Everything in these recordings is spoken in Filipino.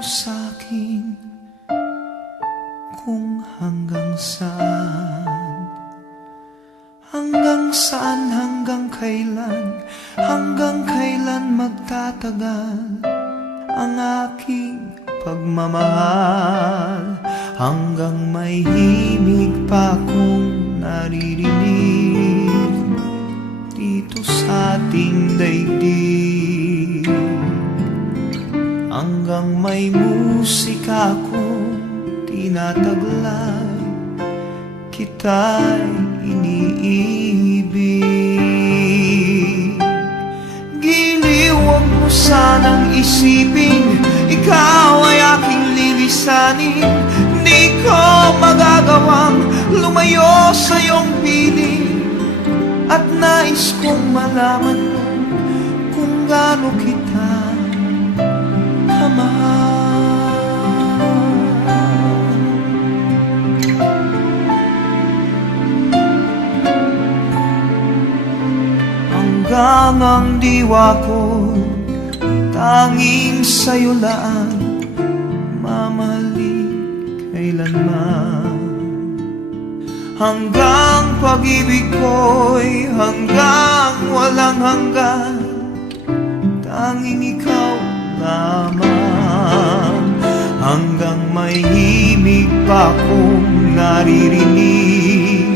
sa'kin kung hanggang saan, hanggang kailan magtatagal ang aking pagmamahal, hanggang may himig pa kong naririnig dito sa ating daigdig, hanggang may musika kong tinataglay, kita'y iniibig. Giliw, huwag mo sanang isipin ikaw ay aking lilisanin. Di ko magagawang lumayo sa iyong piling, at nais kong malaman mo kung gaano kita kamahal. Hanggang ang diwa ko tanging sa'yo lang mamahalin kailanman, hanggang pag-ibig ko'y hanggang walang hanggan, tanging ikaw lamang, hanggang may himig pa kong naririnig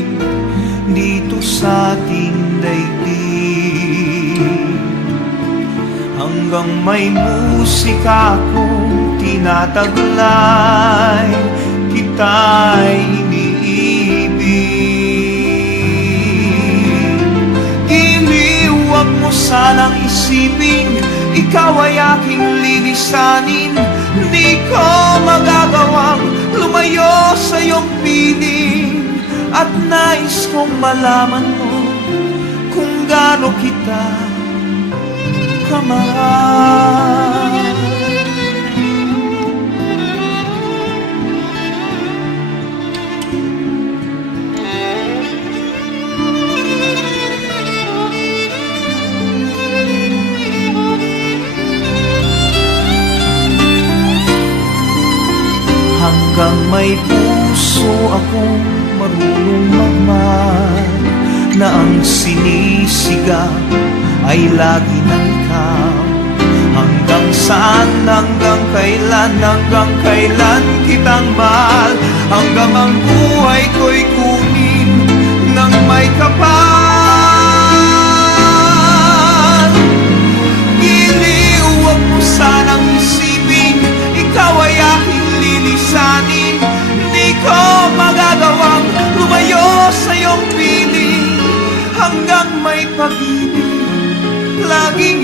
dito sa ating daigdig, hanggang may musika kong tinataglay, kita'y iniibig. Giliw, huwag mo sanang isipin ikaw ay aking lilisanin. Di ko magagawang lumayo sa iyong piling, at nais kong malaman mo kung gaano kita kamahal. Hanggang may puso akong marunong magmahal, na ang sinisigaw ay lagi ng ikaw. Hanggang saan, hanggang kailan kitang mahal, hanggang ang buhay ko'y kunin ng may kapal. Giliw, huwag mo sanang isipin ikaw ay aking lilisanin. Di ko magagawang lumayo sa iyong piling, hanggang may pag-ibig lagi